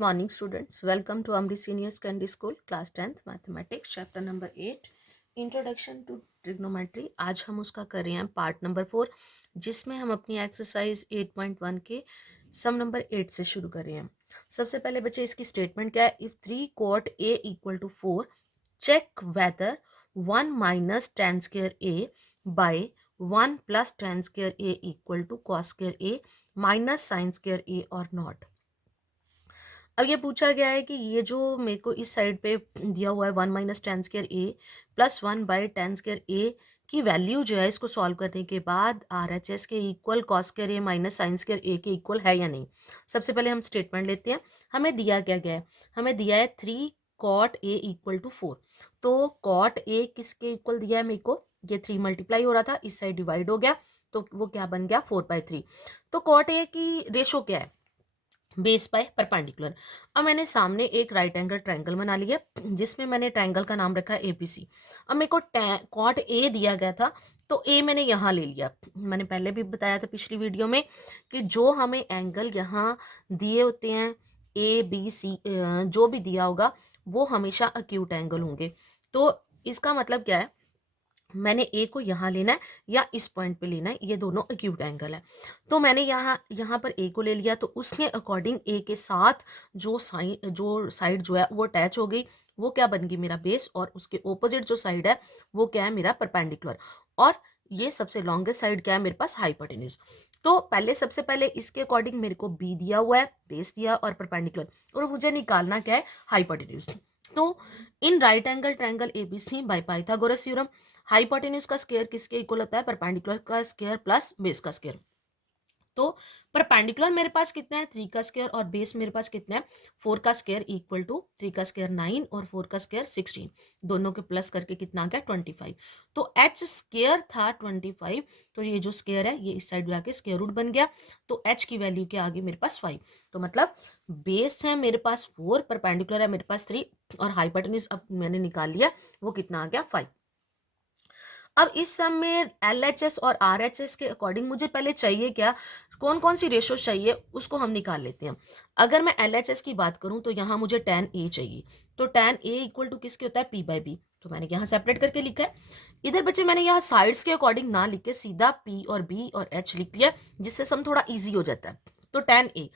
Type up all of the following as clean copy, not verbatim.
Good morning, students. Welcome to Amri Senior Secondary School, Class 10th Mathematics, Chapter number 8, Introduction to Trigonometry. आज हम उसका कर रहे हैं पार्ट नंबर 4, जिसमें हम अपनी एक्सरसाइज 8.1 के सम नंबर 8 से शुरू कर रहे हैं. सबसे पहले बच्चे इसकी स्टेटमेंट क्या है. If 3 cot a equal to 4, check whether 1 minus tan square a by 1 plus tan square a equal to cos square a minus sin square a or not. अब ये पूछा गया है कि ये जो मेरे को इस साइड पे दिया हुआ है 1 minus ten square a plus 1 by ten square a की वैल्यू जो है इसको सॉल्व करने के बाद RHS के equal cos square a minus sine square ए के इक्वल है या नहीं. सबसे पहले हम स्टेटमेंट लेते हैं. हमें दिया क्या गया है. हमें दिया है 3 cot a इक्वल टू 4. तो cot a किसके इक्वल दिया है मेरे को. ये 3 मल्टीप्लाई हो रहा था, इस साइड डिवाइड हो गया तो वो क्या बन गया 4/3. तो cot a की रेशो क्या है. Base by perpendicular. अब मैंने सामने एक राइट एंगल ट्रायंगल बना लिया जिसमें मैंने ट्रायंगल का नाम रखा है एबीसी. अब मेरे को कॉट ए दिया गया था तो ए मैंने यहाँ ले लिया. मैंने पहले भी बताया था पिछली वीडियो में कि जो हमें एंगल यहाँ दिए होते हैं ए बी सी जो भी दिया होगा वो हमेशा अक्यूट एंगल होंगे. तो इसका मतलब क्या है, मैंने ए को यहाँ लेना है या इस पॉइंट पे लेना है, ये दोनों एक्यूट एंगल है. तो मैंने यहाँ पर ए को ले लिया तो उसके अकॉर्डिंग ए के साथ जो साइड जो है वो अटैच हो गई, वो क्या बन गई मेरा बेस, और उसके ओपोजिट जो साइड है वो क्या है मेरा परपेंडिकुलर. और ये सबसे लॉन्गेस्ट साइड क्या है मेरे पास हाइपोटेन्यूज. तो सबसे पहले इसके अकॉर्डिंग मेरे को बी दिया हुआ है, बेस दिया और परपेंडिकुलर, और मुझे निकालना क्या है हाइपोटेन्यूज. तो इन right angle triangle ABC bye Pythagoras theorem hypotenuse का स्क्वायर किसके इक्वल होता है परपेंडिकुलर का स्क्वायर प्लस बेस का स्क्वायर. तो परपेंडिकुलर मेरे पास कितना है 3 का स्क्वायर और बेस मेरे पास कितना है 4 का स्क्वायर इक्वल टू 3 का स्क्वायर 9 और 4 का स्क्वायर 16. दोनों के प्लस करके कितना आ गया 25. तो एच स्क्वायर था 25, तो ये जो स्क्वायर है ये इस साइड में आके स्क्वायर रूट बन गया. तो एच की वैल्यू क्या आ गई मेरे पास 5. तो मतलब बेस है मेरे पास 4, परपेंडिकुलर है मेरे पास 3 और हाइपोटेन्यूज अब मैंने निकाल लिया वो कितना आ गया 5. अब इस सम में LHS और RHS के अकॉर्डिंग मुझे पहले चाहिए क्या, कौन कौन सी रेशो चाहिए उसको हम निकाल लेते हैं. अगर मैं LHS की बात करूं तो यहाँ मुझे tan A चाहिए. तो tan A इक्वल टू किसके होता है P/B. तो मैंने यहाँ सेपरेट करके लिखा है. इधर बच्चे मैंने यहाँ साइड्स के अकॉर्डिंग ना लिख के सीधा P और B और H लिख लिया जिससे सम थोड़ा ईजी हो जाता है. तो tan A,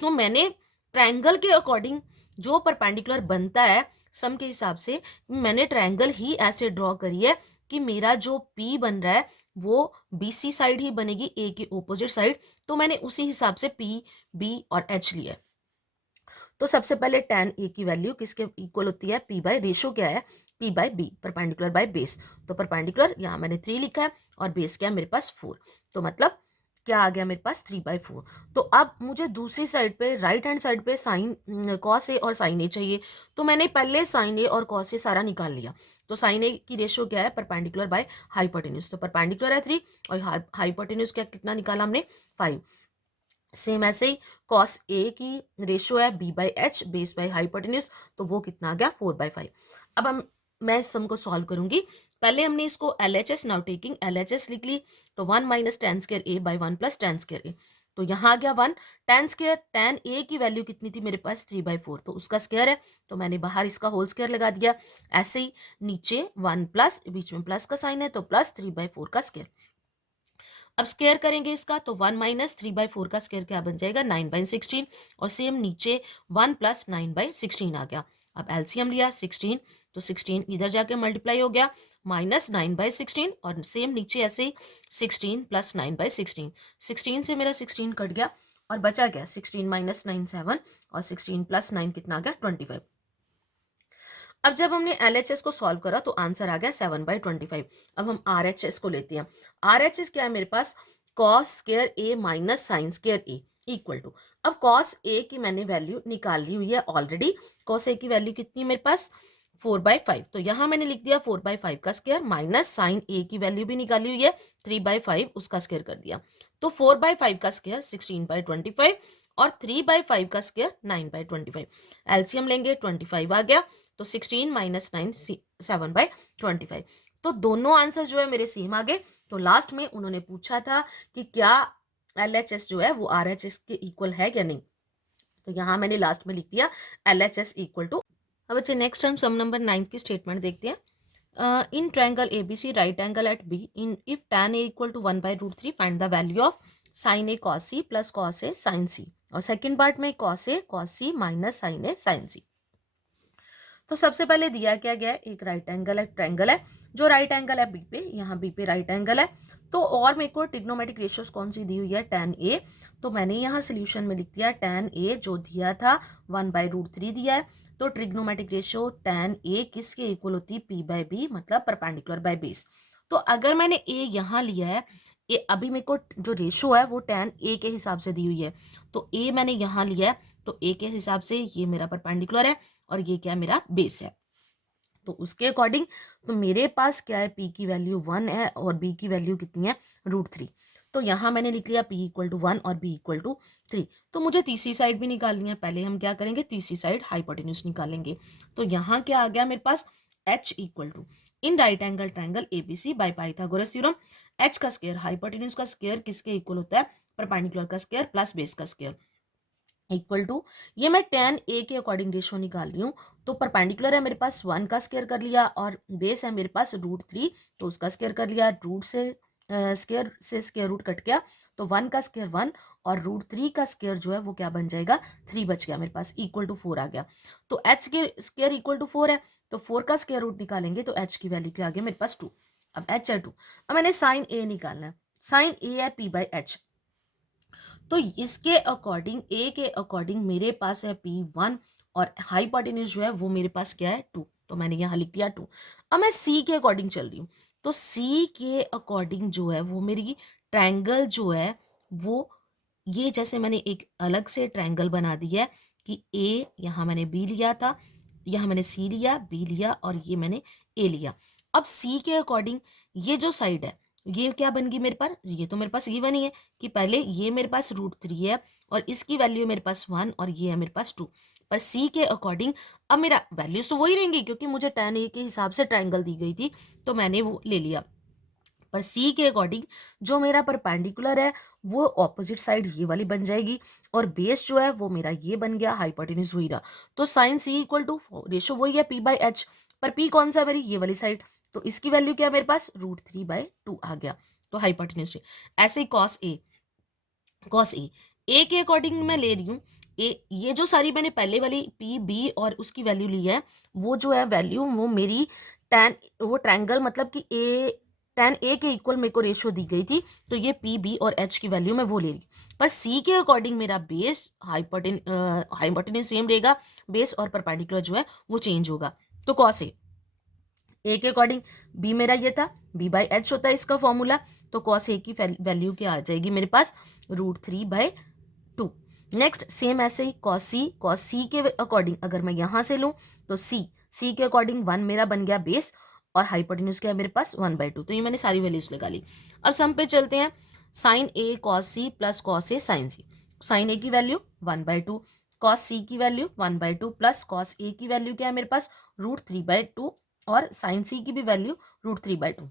तो मैंने ट्रायंगल के अकॉर्डिंग जो परपेंडिकुलर बनता है सम के हिसाब से मैंने ट्रायंगल ही ऐसे ड्रॉ करी है कि मेरा जो P बन रहा है वो BC साइड ही बनेगी A के ओपोजिट साइड. तो मैंने उसी हिसाब से P, B और H लिया. तो सबसे पहले tan A की वैल्यू किसके इक्वल होती है P बाय रेशो क्या है P/B परपेंडिकुलर बाय बेस. तो परपेंडिकुलर यहाँ मैंने 3 लिखा है और बेस क्या है मेरे पास 4. तो मतलब क्या आ गया मेरे पास 3/4. तो अब मुझे दूसरी साइड पे राइट हैंड साइड पे साइन कॉस ए और साइन ए चाहिए. तो मैंने पहले साइन ए और कॉस ए सारा निकाल लिया. तो साइन ए की रेशो क्या है परपेंडिकुलर बाय हाइपोटेन्यूज. तो परपेंडिकुलर है 3 और हाइपोटेन्यूज क्या कितना निकाला हमने 5. सेम ऐसे ही कॉस ए की रेशो है B/H बेस बाय हाइपोटेन्यूज, तो वो कितना आ गया 4/5. अब मैं इस सम को सॉल्व करूंगी. पहले हमने इसको LHS नाउ टेकिंग LHS लिख ली. तो 1 minus ten square a by 1 plus ten square a. तो यहाँ आ गया 1. tan A की वैल्यू कितनी थी मेरे पास 3/4, तो उसका स्क्वायर है तो मैंने बाहर इसका होल स्क्वायर लगा दिया. ऐसे ही नीचे 1 प्लस, बीच में प्लस का साइन है तो प्लस 3/4 का स्क्वायर. अब स्क्वायर करेंगे इसका तो 1 माइनस 3/4 का स्क्वायर क्या बन जाएगा 9/16. और सेम नीचे 1 प्लस 9/16 आ गया. अब एलसीएम लिया 16, तो 16 इधर जाके मल्टीप्लाई हो गया माइनस 9/16 और सेम नीचे ऐसे ही 16 प्लस 9/16. 16 से मेरा 16 कट गया और बचा गया 16 माइनस 9 7 और 16 प्लस 9 कितना आ गया 25. अब जब हमने LHS को सॉल्व करा तो आंसर आ गया 7/25. अब हम RHS को लेते हैं. RHS क्या है मेरे पास cos square a minus sine square a equal to. अब कॉस ए की मैंने वैल्यू निकाल ली हुई है ऑलरेडी. कॉस ए की वैल्यू कितनी है मेरे पास 4/5. तो यहाँ मैंने लिख दिया 4/5 का स्क्वायर माइनस साइन ए की वैल्यू भी निकाली हुई है 3/5 उसका स्क्वायर कर दिया. तो 4/5 का स्क्वायर 16/25 और 3/5 का स्क्वायर 9/25. एलसीएम लेंगे 25 आ गया. तो 16 माइनस 9 7/25. तो दोनों आंसर जो है मेरे सेम आ गए. तो लास्ट में उन्होंने पूछा था कि क्या LHS जो है वो RHS के इक्वल है या नहीं. तो यहाँ मैंने लास्ट में लिख दिया LHS इक्वल टू। अब बच्चे नेक्स्ट हम सम नंबर 9 की स्टेटमेंट देखते हैं। In triangle ABC right angle at B in if tan A equal to 1/√3 find the value of sin A cos C plus cos A sin C। और second part में cos A cos C minus sin A sin C। तो सबसे पहले दिया क्या गया है, एक राइट एंगल है ट्रायंगल है, जो राइट एंगल है बी पे, यहाँ बी पे राइट एंगल है। तो और मेरे को ट्रिग्नोमेट्रिक रेशियोज कौन सी दी हुई है, tan A। तो मैंने यहाँ सोल्यूशन में लिख दिया tan A जो दिया था 1/√3 दिया है। तो ट्रिग्नोमेट्रिक रेशियो tan A किसके इक्वल होती है, P/B, मतलब परपेंडिकुलर बाय बेस। तो अगर मैंने A यहाँ लिया है, ए अभी मेरे को जो रेशियो है वो tan A के हिसाब से दी हुई है, तो A मैंने यहाँ लिया है, तो A के हिसाब से ये मेरा परपेंडिकुलर है और ये क्या मेरा बेस है। तो उसके अकॉर्डिंग तो मेरे पास क्या है, P की वैल्यू 1 है और B की वैल्यू कितनी है, √3। तो यहाँ मैंने लिख लिया P इक्वल टू 1 और B इक्वल टू 3। तो मुझे तीसरी साइड भी निकालनी है, पहले हम क्या करेंगे, तीसरी साइड हाइपोटेन्यूज निकालेंगे। तो यहाँ क्या आ गया मेरे पास, H equal to in right angle triangle ABC by Pythagoras theorem, H का स्क्वायर हाइपोटेन्यूज का स्क्वायर किसके इक्वल होता है, परपेंडिकुलर का स्क्वायर प्लस बेस का स्क्वायर इक्वल टू, ये मैं tan A के अकॉर्डिंग रेशियो निकाल रही हूँ। तो परपेंडिकुलर है मेरे पास 1 का स्क्वायर कर लिया और बेस है मेरे पास √3, तो उसका स्क्वायर कर लिया। रूट से स्क्वायर से स्क्वायर रूट कट गया, तो 1 का स्क्वायर 1 और √3 का स्क्वायर जो है वो क्या बन जाएगा, 3 बच गया मेरे पास, इक्वल टू 4 आ गया। तो H के स्क्वायर इक्वल टू 4 है, तो 4 का स्क्वायर रूट निकालेंगे तो H की वैल्यू क्या आ गया मेरे पास 2। अब H है 2। अब मैंने साइन A निकालना है, साइन A है P/H। तो इसके अकॉर्डिंग A के अकॉर्डिंग मेरे पास है P1 और हाइपोटेन्यूज जो है वो मेरे पास क्या है 2। तो मैंने यहाँ लिख दिया 2। अब मैं C के अकॉर्डिंग चल रही हूँ, तो C के अकॉर्डिंग जो है वो मेरी ट्रायंगल जो है वो, ये जैसे मैंने एक अलग से ट्रायंगल बना दिया है कि A यहाँ मैंने B लिया था, यहाँ मैंने C लिया, B लिया और ये मैंने A लिया। अब C के अकॉर्डिंग ये जो साइड है ये क्या बन गई मेरे पास, ये तो मेरे पास ये बनी है कि पहले ये मेरे पास √3 है और इसकी वैल्यू मेरे पास 1 और ये है मेरे पास 2। पर C के अकॉर्डिंग अब मेरा वैल्यूज तो वही रहेंगी क्योंकि मुझे tan A के हिसाब से ट्रायंगल दी गई थी, तो मैंने वो ले लिया। पर C के अकॉर्डिंग जो मेरा परपेंडिकुलर है वो ऑपोजिट साइड ये वाली बन जाएगी और बेस जो है वो मेरा ये बन गया, हाइपोटेन्यूज वही रहा। तो sine C equal to ratio वही है P/H, पर P कौन सा मेरी ये वाली साइड, तो इसकी वैल्यू क्या है मेरे पास, √3/2 आ गया। तो हाइपोटेन्यूज ऐसे ही cos A के अकॉर्डिंग मैं ले रही हूँ ए, ये जो सारी मैंने पहले वाली P/B और उसकी वैल्यू ली है, वो जो है वैल्यू वो मेरी वो ट्रायंगल मतलब कि tan A के इक्वल मेरे को रेशियो दी गई थी, तो ये P/B और H की वैल्यू मैं वो ले रही। पर C के अकॉर्डिंग मेरा बेस हाइपोटेन्यूज सेम रहेगा, बेस और परपेंडिकुलर जो है वो चेंज होगा। तो cos A के अकॉर्डिंग B मेरा ये था, B/H होता है इसका फॉर्मूला, तो cos A की वैल्यू क्या आ जाएगी मेरे पास, √3/2। नेक्स्ट सेम ऐसे ही cos C के अकॉर्डिंग अगर मैं यहाँ से लूँ तो C के अकॉर्डिंग 1 मेरा बन गया बेस और हाइपोटेन्यूज क्या है मेरे पास 1/2। तो ये मैंने सारी वैल्यूज लगा ली। अब सम पे चलते हैं, sine A cos C plus cos A sin C। Sine A की वैल्यू 1/2, cos C की वैल्यू 1/2 प्लस cos A की वैल्यू क्या है मेरे पास, √3/2 और साइन C की भी वैल्यू √3/2।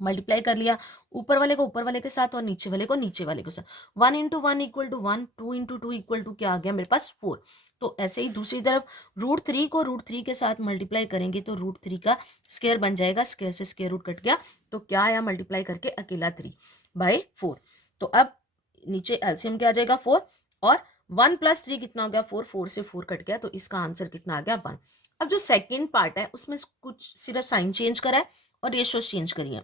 मल्टीप्लाई कर लिया, ऊपर वाले को ऊपर वाले के साथ और नीचे वाले को नीचे वाले के साथ। 1 × 1 इक्वल टू 1, 2 × 2 इक्वल टू क्या आ गया मेरे पास 4। तो ऐसे ही दूसरी तरफ √3 को √3 के साथ मल्टीप्लाई करेंगे तो √3 का स्क्वायर बन जाएगा, स्क्वायर से स्क्वायर रूट कट गया, तो क्या आया मल्टीप्लाई करके अकेला 3/4। तो अब नीचे एलसीएम क्या आ जाएगा 4 और 1 + 3 कितना हो गया 4, 4 से 4 कट गया, तो इसका आंसर कितना आ गया 1। अब जो सेकेंड पार्ट है उसमें कुछ सिर्फ साइन चेंज करा है और रेशियो चेंज करी है।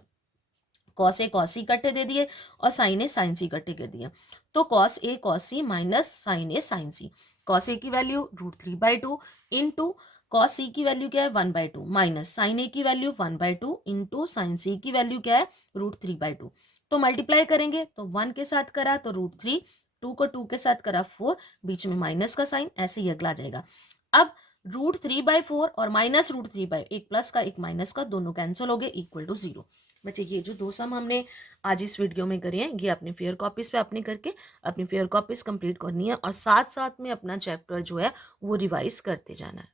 cos A cos C इकट्ठे दे दिए और sin A sin C इकट्ठे कर दिए, तो cos A cos C minus sin A sin C। cos A की वैल्यू √3/2 इंटू cos C की वैल्यू क्या है 1/2 माइनस sin A की वैल्यू 1/2 इंटू sin C की वैल्यू क्या है √3/2। तो मल्टीप्लाई करेंगे तो 1 के साथ करा तो √3, 2 को 2 के साथ करा 4, बीच में माइनस का साइन, ऐसे ही अगला जाएगा। अब √3/4 और माइनस √3/, एक प्लस का एक माइनस का, दोनों कैंसिल हो गए, इक्वल टू 0। बच्चे ये जो 2 सम हमने आज इस वीडियो में करे हैं ये अपने फेयर कॉपीज पे अपने करके अपनी फेयर कॉपीज कंप्लीट करनी है और साथ साथ में अपना चैप्टर जो है वो रिवाइज करते जाना है।